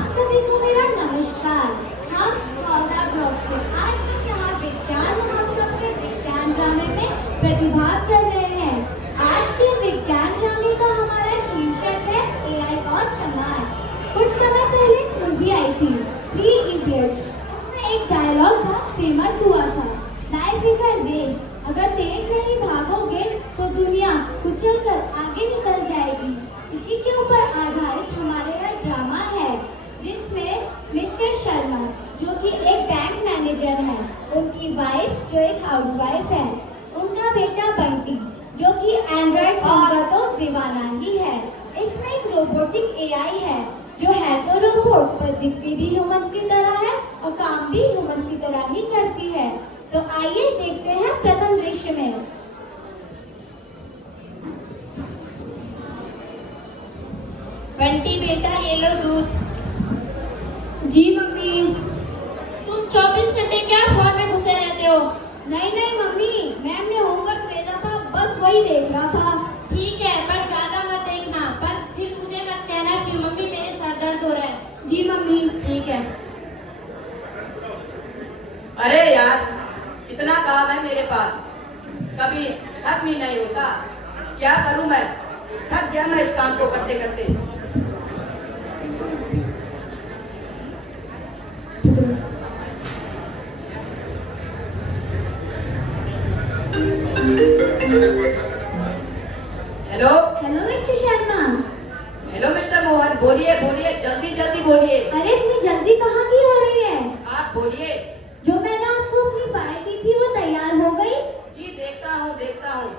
आप सभी को मेरा नमस्कार। हम हौदा ब्लॉक से आज हम यहाँ विज्ञान महोत्सव के विज्ञान ड्रामे में प्रतिभाग कर रहे हैं। आज के विज्ञान ड्रामे का हमारा शीर्षक है एआई और समाज। कुछ समय पहले मूवी आई थी थ्री इडियट्स। उसमें एक डायलॉग बहुत फेमस हुआ था, लाइफ इज अ रेस, अगर तेज नहीं भागोगे तो दुनिया कुचल कर आगे निकल जाएगी। इसी के ऊपर आधारित हमारे यहाँ ड्रामा है, जिसमें मिस्टर शर्मा जो कि एक बैंक मैनेजर है, उनकी वाइफ जो एक हाउसवाइफ है, उनका बेटा बंटी जो कि एंड्रॉइड फोन का तो दीवाना ही है। इसमें एक रोबोटिक एआई है जो है तो रोबोट पर दिखती भी ह्यूमंस की तरह है और काम भी ह्यूमंस की तरह ही करती है। तो आइए देखते हैं प्रथम दृश्य में। बंटी बेटा ये लो दूध। जी मम्मी। तुम 24 घंटे क्या फोन में घुसे रहते हो? नहीं नहीं मम्मी, मैम ने होमवर्क भेजा था, बस वही देख रहा था। ठीक है, पर ज्यादा मत देखना, पर फिर मुझे मत कहना कि मम्मी मेरे सर दर्द हो रहा है। जी मम्मी। ठीक है। अरे यार, इतना काम है मेरे पास, कभी खत्म ही नहीं होता। क्या करूं मैं, थक गया मैं इस काम को करते करते। Hello hello mister Sharma. Hello mister Mohan, बोलिए बोलिए, जल्दी जल्दी बोलिए। अरे इतनी जल्दी कहाँ की हो रही है? आप बोलिए। जो मैंने आपको अपनी फाइल दी थी वो तैयार हो गई? जी देखता हूँ देखता हूँ।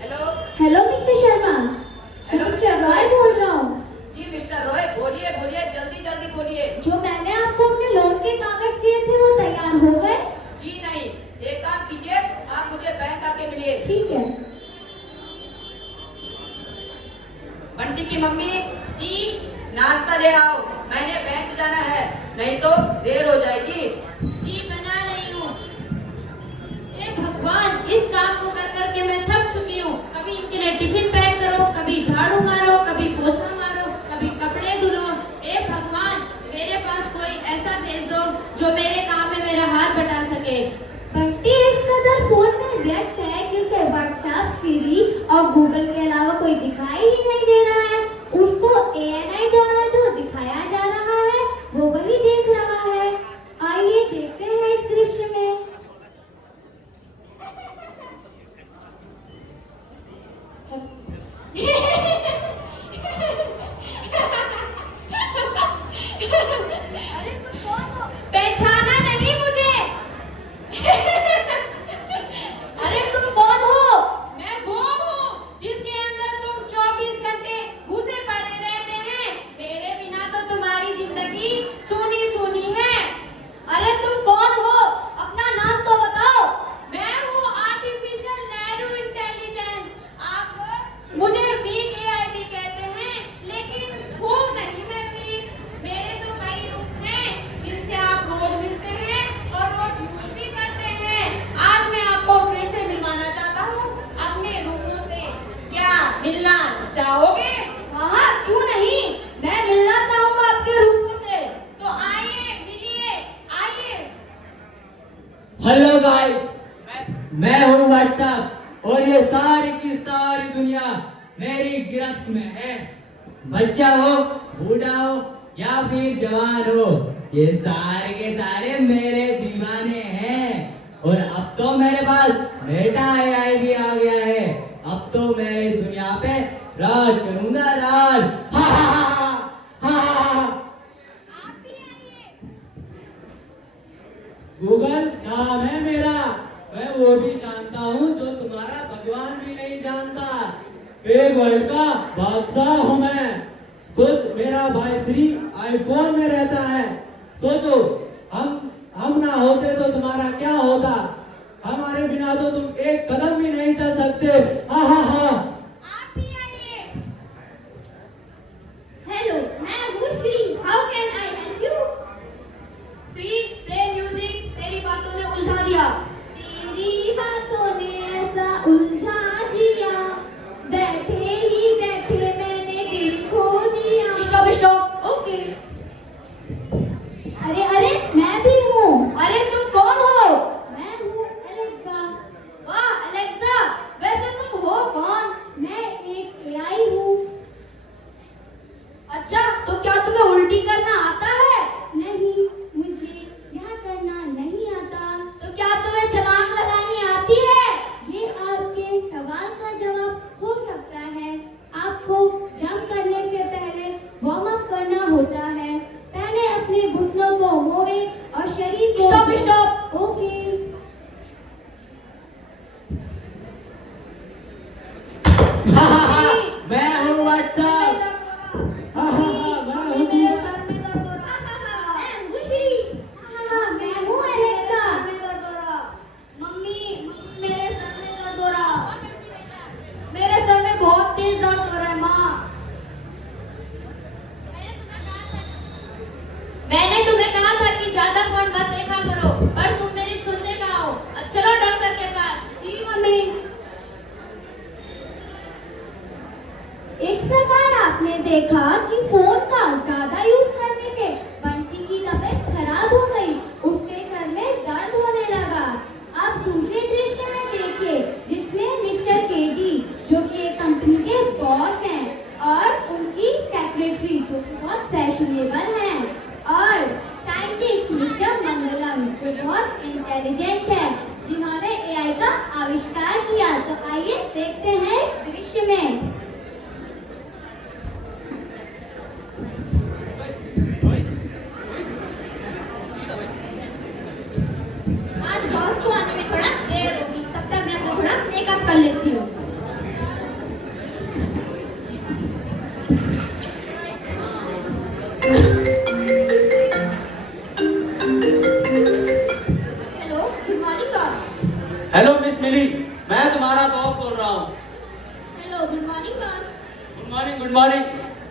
Hello hello mister Sharma. Hello mister Roy बोल रहा हूँ। जी मिस्टर रॉय, बोलिए बोलिए, जल्दी जल्दी बोलिए। जो मैंने आपको अपने लोन के कागज दिए थे वो तैयार हो गए? जी नहीं, एक काम कीजिए, आप मुझे बैंक आके मिलिए। ठीक है। बंटी की मम्मी जी। नाश्ता ले आओ, मैंने बैंक जाना है, नहीं तो देर हो जाएगी। जी बना रही हूँ। हे भगवान, इस काम को कर कर के मैं थक चुकी हूँ। कभी इनके लिए टिफिन पैक करो, कभी झाड़ू मारो, कभी पोछा मारो, कभी कपड़े धुलो। हे भगवान, मेरे पास कोई ऐसा भेज दो जो मेरे काम में मेरा हाथ बटा सके। बंटी इस कदर फोन में व्यस्त है कि उसे व्हाट्सएप, सिरी और गूगल के अलावा कोई दिखाई ही नहीं दे रहा है। उसको एएनआई द्वारा जो दिखाया जा रहा है वो वही देख रहा है। आइए देखते हैं इस दृश्य में। अरे तुम कौन हो? पहचाना नहीं मुझे? अरे तुम कौन हो? मैं वो हूँ जिसके अंदर तुम 24 घंटे घुसे पड़े रहते हैं। मेरे बिना तो तुम्हारी जिंदगी सूनी सूनी है। अरे तुम कौन हो? अपना नाम तो बताओ। मैं हूँ आर्टिफिशियल नैरो इंटेलिजेंस। आप मुझे वीक एआई भी कहते हैं, लेकिन हूँ नहीं मैं वीक। मेरे तो कई रूप हैं जिनसे आप रोज मिलते हैं और रोज यूज भी करते हैं। आज मैं आपको फिर से मिलवाना चाहता हूँ अपने रूपों से। क्या मिलना चाहोगे? हाँ क्यों नहीं, मैं मिलना चाहूंगा आपके रूपों से। तो आइए मिलिए, आइए। हेलो गाइस, मैं हूँ व्हाट्सएप और ये सारी की सारी दुनिया मेरी गिरफ्त में है। बच्चा हो, बूढ़ा हो या फिर जवान हो, ये सारे के सारे मेरे दीवाने हैं। और अब तो मेरे पास बेटा एआई भी आ गया है। अब तो मैं इस दुनिया पे राज करूंगा, राज। हा हा हा हा हा। आप भी आइए। गूगल नाम है मेरा, मैं वो भी जानता हूँ जो तुम्हारा भगवान भी नहीं जानता। एक वर्ल्ड का बादशाह हूँ मैं। सोच, मेरा भाई श्री आईफोन में रहता है। सोचो, हम ना होते तो तुम्हारा क्या होता। हमारे बिना तो तुम एक कदम भी नहीं चल सकते। हा हा हा। आप भी आइए। हेलो, मैं हूँ Shri. How can I help you? Shri, play music. तेरी बातों ने उलझा दिया। तेरी बातों ने ऐसा उलझा दिया, बैठे ही बैठे मैंने दिल खो दिया। आपने देखा कि फोन का ज्यादा यूज करने से बंटी की तबीयत खराब हो गई, उसके सर में दर्द होने लगा। अब दूसरे दृश्य में देखिए जिसमें मिस्टर केडी जो कि एक कंपनी के बॉस हैं और उनकी सेक्रेटरी जो कि बहुत फैशनेबल हैं, और साइंटिस्ट मिस्टर मंगलम जो बहुत इंटेलिजेंट है, जिन्होंने एआई का आविष्कार किया। तो आइए देखते हैं इस दृश्य में। आज बॉस को आने में थोड़ा देर होगी, तब तक मैं अपना थोड़ा मेकअप कर लेती हूँ। Hello, good morning boss. Hello miss Mili, मैं तुम्हारा बॉस बोल रहा हूँ। Hello, good morning boss. Good morning, good morning.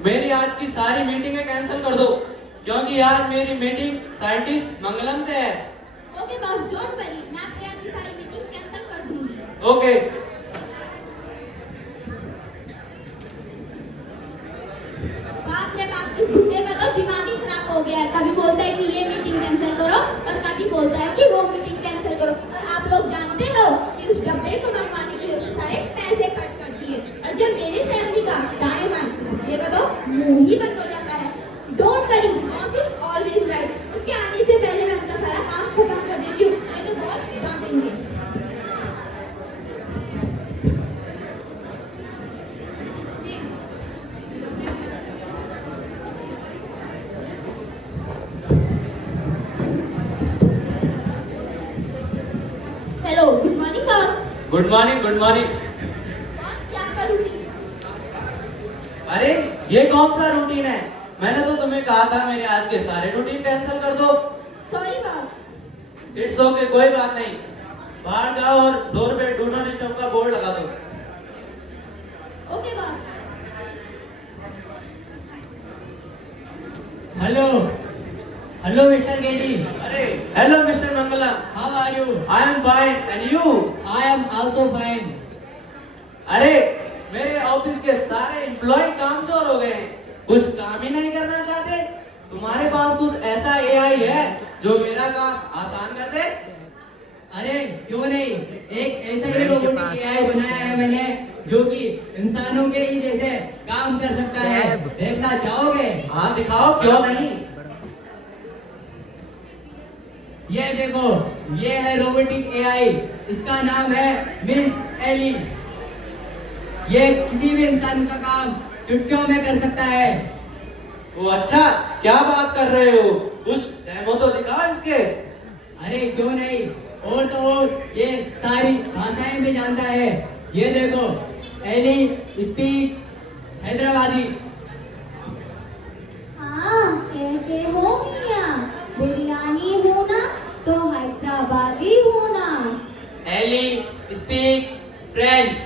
मेरी आज की सारी मीटिंगें कैंसिल कर दो, क्योंकि आज मेरी मीटिंग साइंटिस्ट मंगलम से है। ओके बॉस, डोंट वरी, मैं आपकी आज की सारी मीटिंग कैंसिल कर दूंगी। ओके। बाप रे बाप, इस बुड्ढे का तो दिमाग ही खराब हो गया है। कभी बोलता है कि ये मीटिंग कैंसिल करो और कभी बोलता है कि वो मीटिंग कैंसिल करो। और आप लोग जानते हो कि उस डब्बे को मंगवाने के लिए उसने सारे पैसे खर्च कर दिए, और जब मेरी सैलरी का टाइम आए देखा तो मुंह ही बंद हो जाता है। Don't worry, boss is always right. उनके आने से पहले मैं उनका सारा काम खत्म कर देती हूँ, नहीं तो बॉस डांटेंगे। Hello, good morning boss. Good morning, good morning. Boss, क्या करूँ? अरे ये कौन सा रूटीन है? मैंने तो तुम्हें कहा था मेरे आज के सारे रूटीन कैंसिल कर दो। Sorry boss. इट्स ओके, कोई बात नहीं। बाहर जाओ और डोर पे डू नॉट डिस्टर्ब का बोर्ड लगा दो। Okay boss. Hello hello mister KD, अरे hello mister Mangalam, how are you? I am fine and you? I am also fine. अरे मेरे ऑफिस के सारे एम्प्लॉय कामचोर हो गए हैं, कुछ काम ही नहीं करना चाहते। तुम्हारे पास कुछ ऐसा एआई है जो मेरा काम आसान कर दे? अरे क्यों नहीं, एक ऐसा ही रोबोटिक एआई बनाया है मैंने जो कि इंसानों के ही जैसे काम कर सकता है। देखना चाहोगे? हाँ दिखाओ, क्यों नहीं। ये देखो, ये है रोबोटिक एआई, इसका नाम है मिस एली। ये किसी भी इंसान का काम चुटकियों में कर सकता है। वो अच्छा, क्या बात कर रहे हो? कुछ डेमो तो दिखाओ इसके। अरे क्यों नहीं, और तो और ये सारी भाषाएं भी जानता है। ये देखो, एली स्पीक हैदराबादी। हाँ, कैसे हो मियां? बिरयानी होना तो हैदराबादी होना। Ali speak French.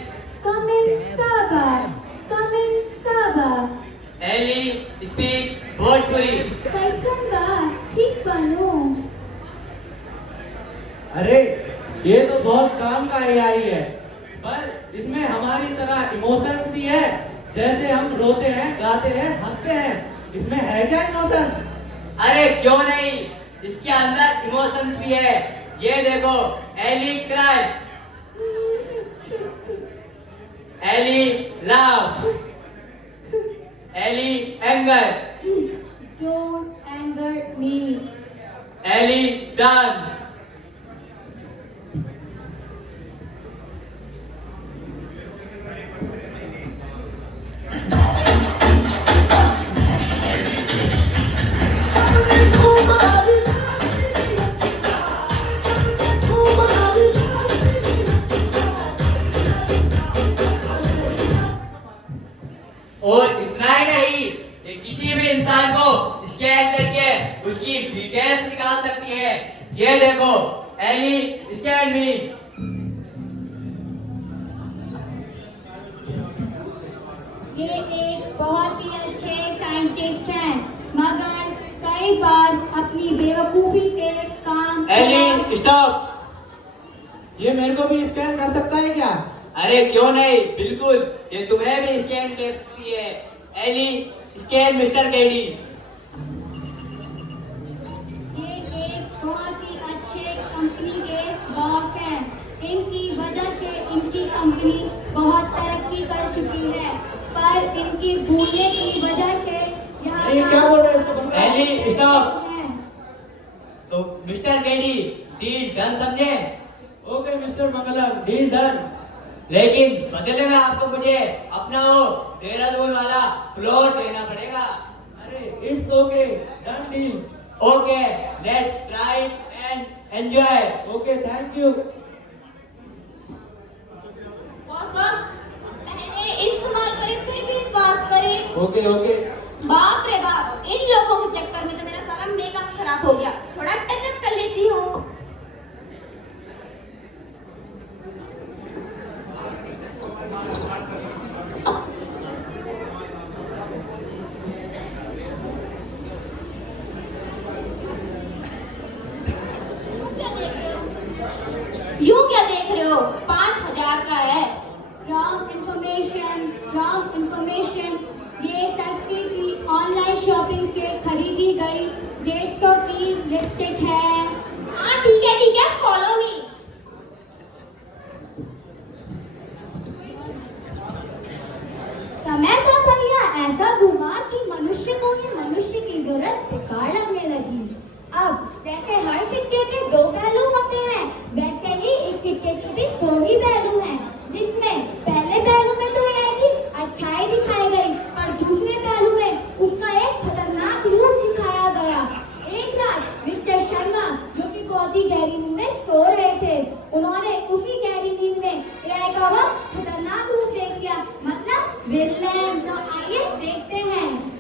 कम इन सबर, कम इन सबर। एली स्पीक भोजपुरी। कैसन बा? ठीक बनू? अरे ये तो बहुत काम का एआई है, पर इसमें हमारी तरह इमोशंस भी है। जैसे हम रोते हैं, गाते हैं, हंसते हैं, इसमें है क्या इमोशंस? अरे क्यों नहीं, इसके अंदर इमोशंस भी है। ये देखो, Ellie cry, Ellie love, Ellie anger, Don't anger me. Ellie dance. और इतना ही नहीं, ये किसी भी इंसान को स्कैन करके उसकी डिटेल्स निकाल सकती है। ये देखो, एली स्कैन मी। ये एक बहुत ही अच्छे साइंटिस्ट हैं, मगर कई बार अपनी बेवकूफी से काम एली स्टॉप। ये मेरे को भी स्कैन कर सकता है क्या? अरे क्यों नहीं, बिल्कुल, ये तुम्हें भी स्कैन कर सकती है। Ellie scan mister KD. ये एक बहुत ही अच्छे कंपनी के बॉस हैं। इनकी वजह से इनकी कंपनी बहुत तरक्की कर चुकी है, पर इनकी भूलने की वजह से यहाँ अरे क्या बोल रहे हैं इसको? Ellie stop. तो मिस्टर केडी डील डन समझे? Okay mister Mangalam, deal done. लेकिन बदले में आपको मुझे अपना वो देहरादून वाला प्लॉट देना पड़ेगा। अरे it's okay, done deal. Okay let's try and enjoy. Okay thank you. Boss पहले इस्तेमाल करें फिर विश्वास करें। Okay okay. बाप रे बाप, इन लोगों के चक्कर में तो मेरा सारा मेकअप खराब हो गया। थोड़ा टचअप कर लेती हूँ। यूं क्या देख रहे हो? 5,000 का है। Wrong information. ये सस्ती की ऑनलाइन शॉपिंग से खरीदी गई 150 की लिपस्टिक है। हाँ ठीक है, फॉलो मी। समय का पहिया ऐसा घुमा कि मनुष्य को ही मनुष्य की जरूरत बेकार लगने लगी। अब जैसे हर सिक्के के दो पहलू होते हैं, वैसे ही इस सिक्के के भी दो ही पहलू हैं, जिसमें पहले पहलू में तो यह कि अच्छाई दिखाई गई, पर दूसरे पहलू में उसका एक खतरनाक रूप दिखाया गया। एक रात मिस्टर शर्मा, जो कि बहुत ही गहरी नींद में सो रहे थे, उन्होंने उसी गहरी नींद में एआई का वह खतरनाक रूप देख लिया, मतलब विलेन। तो आइए देखते हैं।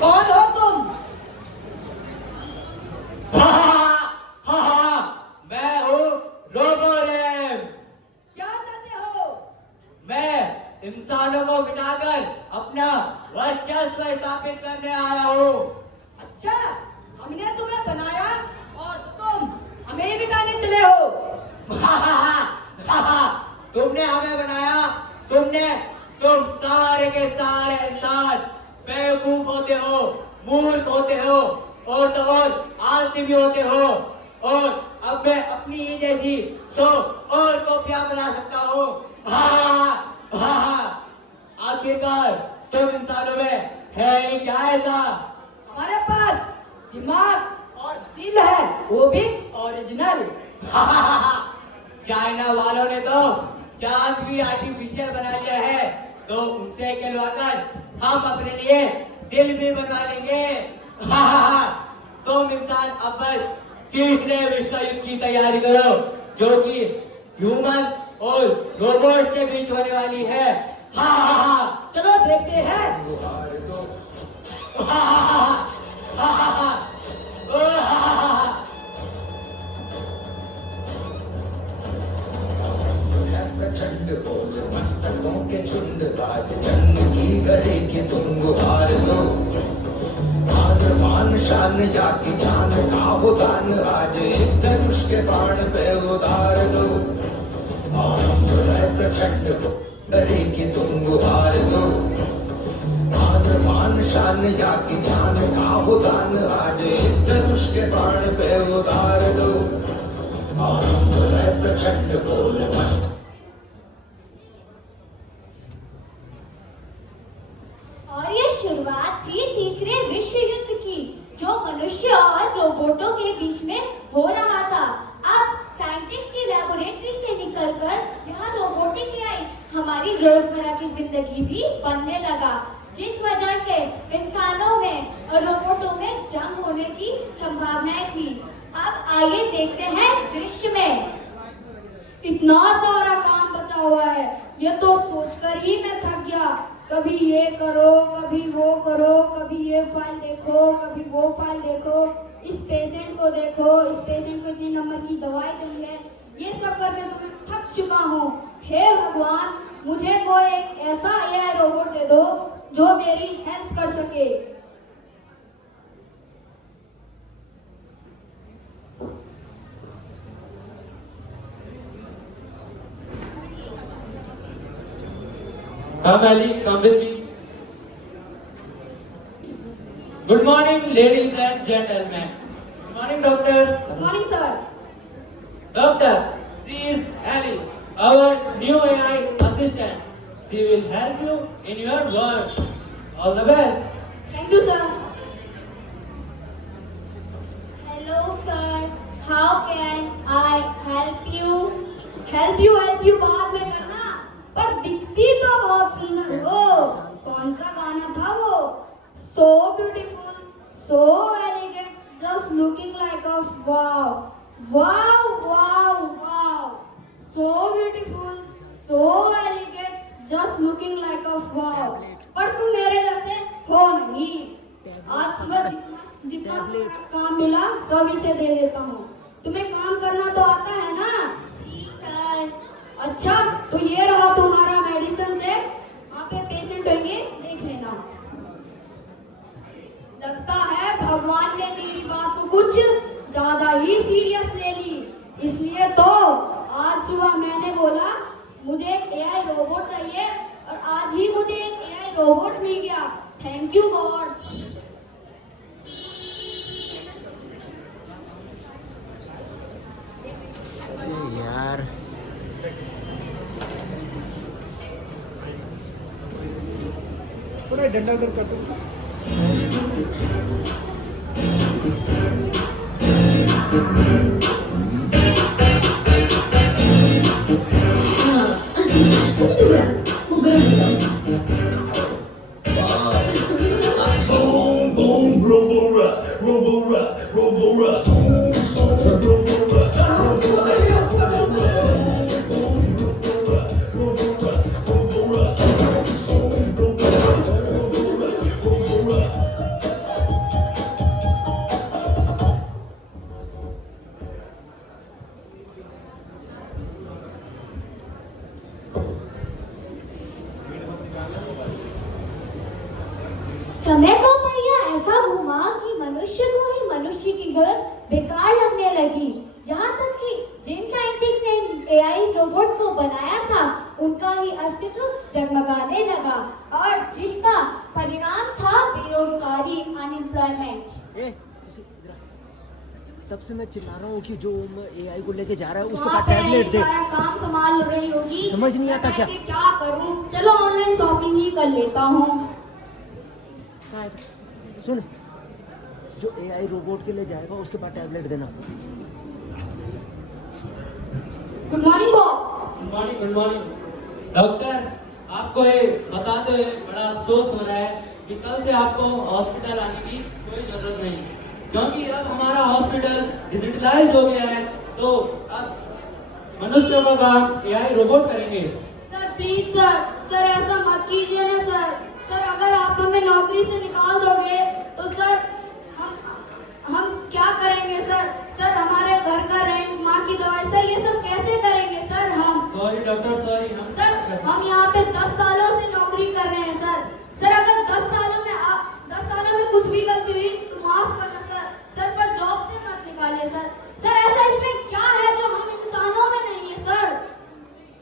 कौन हो तुम? मैं हूँ रोबोरेम। क्या चाहते हो? मैं इंसानों को मिटाकर अपना वर्चस्व स्थापित करने आया हूँ। अच्छा, हमने तुम्हें बनाया और तुम हमें मिटाने चले हो। तुमने हमें बनाया, तुम सारे के सारे इंसान बेवकूफ होते हो, मूर्ख होते हो, और तो और आलसी भी होते हो। और अब मैं अपनी ही जैसी 100 और कॉपियां बना सकता हूँ। आखिरकार तुम इंसानों में है ही क्या ऐसा? हमारे पास दिमाग और दिल है, वो भी ओरिजिनल। चाइना वालों ने तो चांद भी आर्टिफिशियल बना लिया है, तो उनसे कहलवाकर हम अपने लिए दिल भी बनवा लेंगे। तुम इंसान अब बस तीसरे विश्व युद्ध की तैयारी करो, जो कि ह्यूमन और रोबोट्स के बीच होने वाली है। चलो देखते हैं। प्रचंड बोल मस्तकों के झुंड, राज जंग की गढ़ी की तुम गुहार दो। मान शान या की जान का हो दान, आज एक धनुष के बाण पे उतार दो। प्रचंड गढ़ी की तुम गुहार दो। मान शान या की जान का हो दान, आज एक धनुष के बाण पे उतार दो। प्रचंड बोल मस्त। और ये शुरुआत थी तीसरे विश्व युद्ध की, जो मनुष्य और रोबोटों के बीच में हो रहा था। अब साइंटिस्ट की लेबोरेटरी से निकलकर यहाँ रोबोटिक एआई हमारी रोजमर्रा की जिंदगी भी बनने लगा, जिस वजह से इंसानों में और रोबोटों में जंग होने की संभावनाएं थी। अब आइए देखते हैं दृश्य में। इतना सारा काम बचा हुआ है, ये तो सोचकर ही मैं थक गया। कभी ये करो, कभी वो करो, कभी ये फाइल देखो, कभी वो फाइल देखो, इस पेशेंट को देखो, इस पेशेंट को इतने नंबर की दवाई देनी है, ये सब करके तो मैं थक चुका हूँ। हे भगवान, मुझे कोई एक ऐसा एआई रोबोट दे दो जो मेरी हेल्प कर सके। Come Ali, come with me. Good morning, ladies and gentlemen. Good morning, doctor. Good morning sir. Doctor, she is Ali, our new AI assistant. She will help you in your work. All the best. Thank you sir. Hello, sir. How can I help you? Help you बाद में करना, पर दिखती तो बहुत सुंदर हो। कौन सा गाना था वो? So beautiful, so elegant, just looking like a wow, wow, wow, wow. So beautiful, so elegant, just looking like a wow. पर तुम मेरे जैसे हो नहीं। आज सुबह जितना काम मिला सब इसे दे देता हूँ। तुम्हें काम करना तो आता है ना? जी सर। अच्छा, तो ये रहा तुम्हारा मेडिसिन चेक। वहाँ पे पेशेंट होंगे, देख लेना। लगता है भगवान ने मेरी बात को कुछ ज्यादा ही सीरियस ले ली, इसलिए तो आज सुबह मैंने बोला मुझे एक एआई रोबोट चाहिए और आज ही मुझे एक एआई रोबोट मिल गया। Thank you God. यार पूरा डंडा उधर कर दो। Boom, boom, robo rock, robo rock, robo rock, song, song, robo rock, robo rock, robo rock, boom, robo rock, robo rock, robo rock, song, song, robo rock, robo rock, robo rock. समय का पहिया ऐसा घुमा कि मनुष्य को ही मनुष्य की जरूरत बेकार लगने लगी। यहाँ तक कि जिन साइंटिस्ट ने एआई रोबोट को बनाया था उनका ही अस्तित्व जगमगाने लगा और जिसका परिणाम था बेरोजगारी, अनएम्प्लॉयमेंट। तब से मैं चिल्ला रहा हूँ कि जो एआई को लेके जा रहा है उसके वहाँ पास पे टैबलेट दे। सारा काम संभाल रही होगी, समझ नहीं आता क्या? मैं क्या करूँ? चलो ऑनलाइन शॉपिंग ही कर लेता हूँ। हाँ, सुन, जो एआई रोबोट के लिए जाएगा उसके पास टैबलेट देना। Good morning boss. Good morning, good morning. Doctor, आपको ये बताते हुए बड़ा अफसोस हो रहा है कि कल से आपको हॉस्पिटल आने की कोई जरूरत नहीं, क्योंकि अब हमारा हॉस्पिटल डिजिटलाइज्ड हो गया है। तो अब मनुष्यों का काम एआई रोबोट करेंगे। सर प्लीज सर ऐसा मत कीजिए ना सर अगर आप हमें नौकरी से निकाल दोगे तो सर हम क्या करेंगे सर हमारे घर का रेंट, माँ की दवाई, सर ये सब कैसे करेंगे सर हम? Sorry doctor, sorry. सर हम यहाँ पे 10 सालों से नौकरी कर रहे हैं सर अगर 10 सालों में कुछ भी गलती हुई तो माफ करना सर पर जॉब से मत निकालिए सर ऐसा इसमें क्या है जो हम इंसानों में नहीं है सर?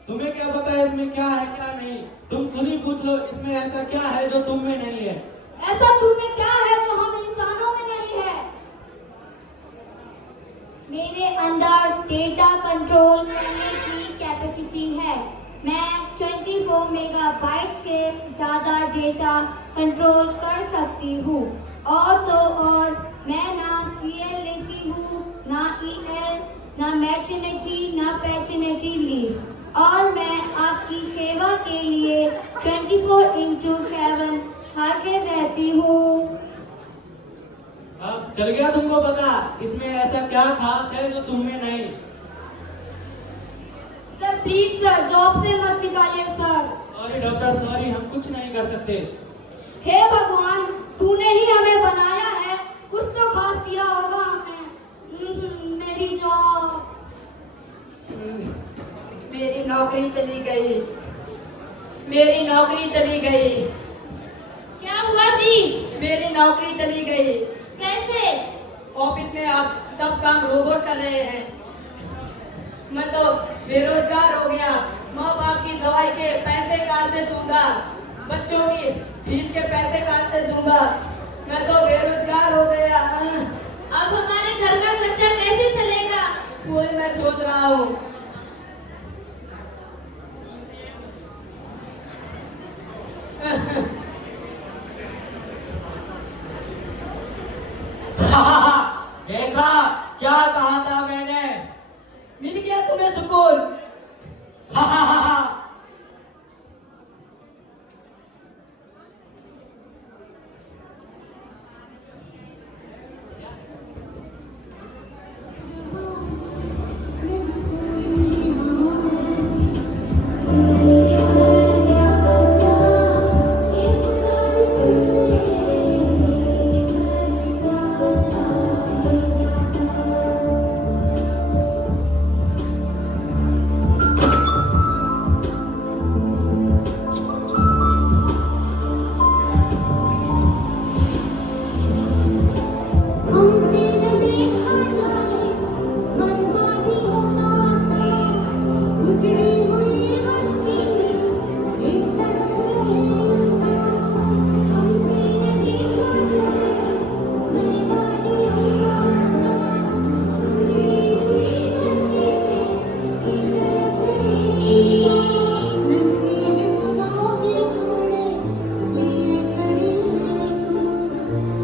तुम्हें क्या पता है इसमें क्या है क्या नहीं? तुम खुद ही पूछ लो, इसमें ऐसा क्या है जो तुम में नहीं है? ऐसा तुम में क्या है जो हम इंसानों में नहीं है? मेरे अंदर डेटा कंट्रोल करने की कैपेसिटी है। मैं 24 मेगाबाइट से ज़्यादा डेटा कंट्रोल कर सकती हूँ। और तो और मैं ना सीएल लेती हूँ, ना ईएल, ना मैटरनिटी, ना पैटर्निटी लीव। और मैं आपकी सेवा के लिए 24x7 हाजिर रहती हूँ। अब चल गया तुमको पता इसमें ऐसा क्या खास है जो तुम में नहीं? सर प्लीज सर जॉब से मत निकालिए सर। सॉरी डॉक्टर, सॉरी, हम कुछ नहीं कर सकते। हे भगवान, तूने ही हमें बनाया है, कुछ तो खास दिया होगा हमें। मेरी जॉब। मेरी नौकरी चली गई, मेरी नौकरी चली गई, क्या हुआ जी? मेरी नौकरी चली गई। कैसे? ऑफिस में अब सब काम रोबोट कर रहे हैं। मैं तो बेरोजगार हो गया। माँ बाप की दवाई के पैसे कहाँ से दूंगा, बच्चों की फीस के पैसे कहाँ से दूंगा। मैं तो बेरोजगार हो गया। अब हमारे घर का खर्चा कैसे चलेगा? वही मैं सोच रहा हूँ। देखा क्या कहा था मैंने? मिल गया तुम्हें सुकून। हमसे न देखा जाए बर्बादी होगा समय, उजड़ी हुई बस्ती में एक तड़प रहे इंसान। हमसे न देखा जाए बर्बादी होगा समय, उजड़ी हुई बस्ती में एक तड़प रहे इंसान। मिट्टी जिस्मों के टुकड़े लिए खड़ी है तू,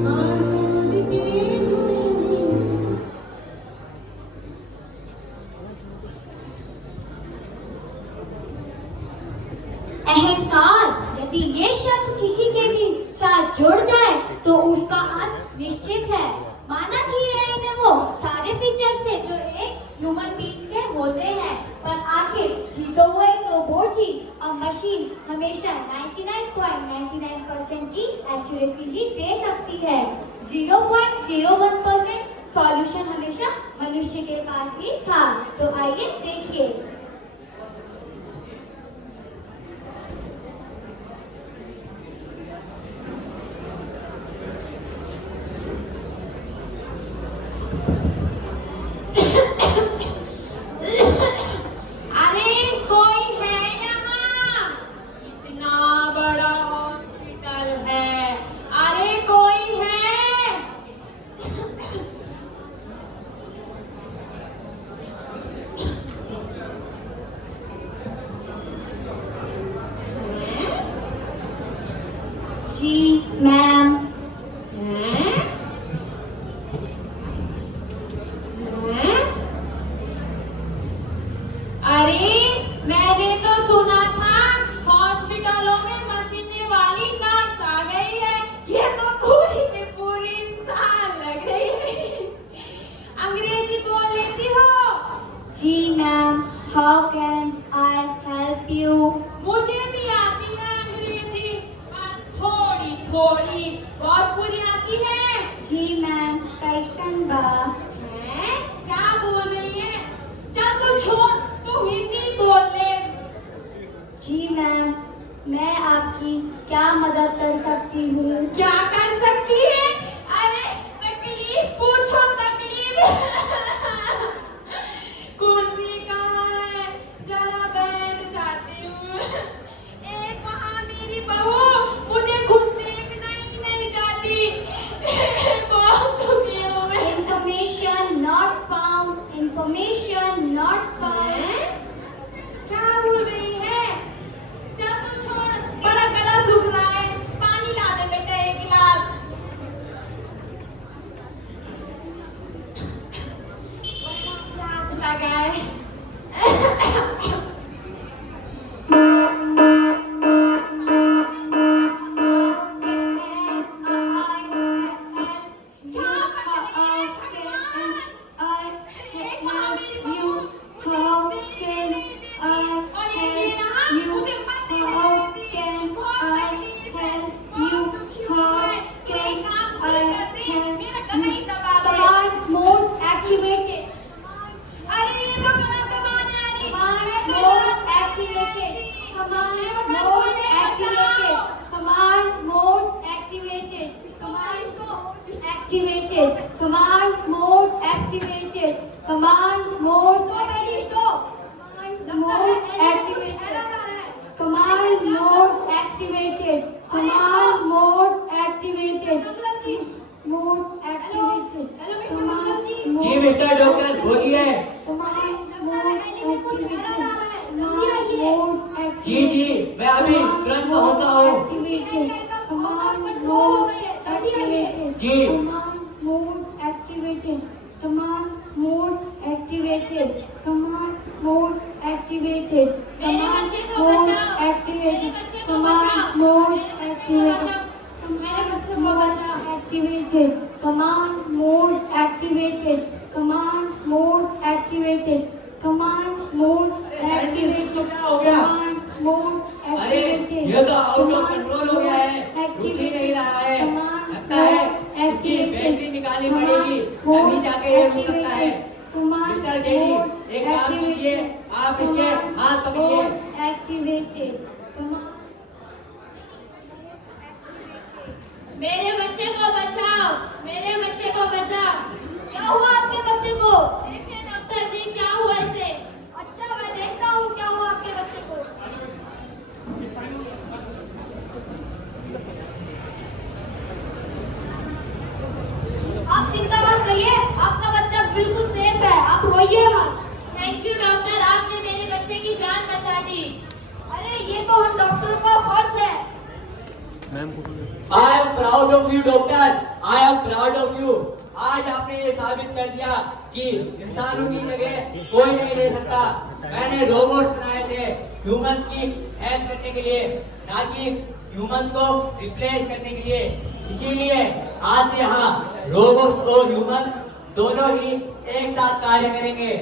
आग के धुएं में। अहंकार यदि ये शब्द किसी के भी साथ जुड़ जाए तो उसका अंत निश्चित है। माना कि एआई में वो सारे फीचर्स थे जो एक ह्यूमन बीइंग के होते हैं, पर आखिर थी तो वो एक रोबोट ही। और मशीन हमेशा 99.99% की एक्यूरेसी ही दे सकती है। 0.01% सॉल्यूशन हमेशा मनुष्य के पास ही था। तो आइए देखिए। अरे कोई है यहाँ? इतना बड़ा हॉस्पिटल है। अरे कोई है? जी मैम। हैं? हैं? अरे मैंने तो सुना था हॉस्पिटलों में मशीनें वाली नर्स आ गई है। ये तो पूरी की पूरी इंसान लग रही है। अंग्रेजी बोल लेती हो? जी ma'am, how can I help you? मुझे भी आती है अंग्रेजी, पर थोड़ी थोड़ी। बहुत पूरी आती है। जी मैम, कैसन बा? हैं? क्या बोल रही है? चल तू छोड़, तू हिंदी बोल ले। जी मैम, मैं आपकी क्या मदद कर सकती हूँ? क्या कर सकती है? अरे तकलीफ पूछो, तकलीफ। कुर्सी कहाँ है? जरा बैठ जाती हूँ। एक वहाँ मेरी बहू मुझे खुद देखना ही नहीं चाहती। बहुत दुखी हूँ मैं। Information not found. Information not found. हैं? क्या बोल रही है? चल तू छोड़, बड़ा गला सूख रहा है। पानी ला दे बेटा एक गिलास। मिस्टर डॉक्टर बोलिए। जी जी, मैं अभी तुरंत पहुंचता हूँ। जी। Command mode activated. Command mode activated. Command mode activated. क्या हो गया? Command mode अरे activated. ये तो आउट ऑफ कंट्रोल हो गया है, रुक ही नहीं रहा है। लगता है इसकी बैटरी निकालनी पड़ेगी, तभी जाके ये रुक सकता है। मिस्टर केडी, एक काम कीजिए, आप इसके हाथ पकड़िए। Activated. Command मेरे बच्चे को बचाओ, मेरे बच्चे को बचाओ। क्या हुआ आपके बच्चे को? देखिए डॉक्टर जी क्या हुआ इसे। अच्छा मैं देखता हूँ क्या हुआ आपके बच्चे को। आप चिंता मत करिए, आपका बच्चा बिल्कुल सेफ है, आप रोइए मत। थैंक यू डॉक्टर, आपने मेरे बच्चे की जान बचा दी। अरे ये तो हम डॉक्टरों का फर्ज है। मैम को I am proud of you, doctor. I am proud of you। आज आपने ये साबित कर दिया कि इंसानों की जगह कोई नहीं ले सकता। मैंने रोबोट बनाए थे ह्यूमंस की हेल्प करने के लिए, ना कि ह्यूमंस को रिप्लेस करने के लिए। इसीलिए आज से यहाँ रोबोट्स और ह्यूमंस दोनों ही एक साथ कार्य करेंगे।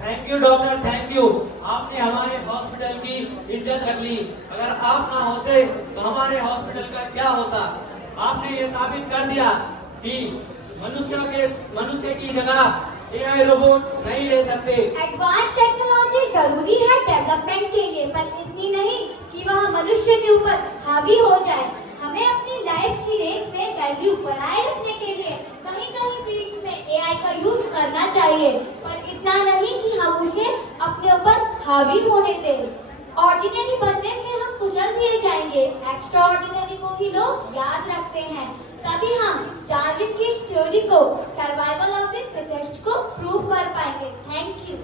Thank you doctor, thank you. आपने हमारे हॉस्पिटल की इज्जत रख ली। अगर आप ना होते तो हमारे हॉस्पिटल का क्या होता। आपने ये साबित कर दिया कि मनुष्य की जगह एआई रोबोट्स नहीं ले सकते। एडवांस टेक्नोलॉजी जरूरी है डेवलपमेंट के लिए, पर इतनी नहीं कि वह मनुष्य के ऊपर हावी हो जाए। हमें अपनी लाइफ की रेस में वैल्यू बनाए रखने के लिए कहीं कहीं बीच में एआई का यूज करना चाहिए, पर इतना नहीं कि हम उसे अपने ऊपर हावी होने दें। ऑर्डिनरी बनने से हम कुचल दिए जाएंगे, एक्स्ट्रा ऑर्डिनरी को ही लोग याद रखते हैं। तभी हम डार्विन की थ्योरी को, सर्वाइवल ऑफ द फिटेस्ट को प्रूव कर पाएंगे। Thank you.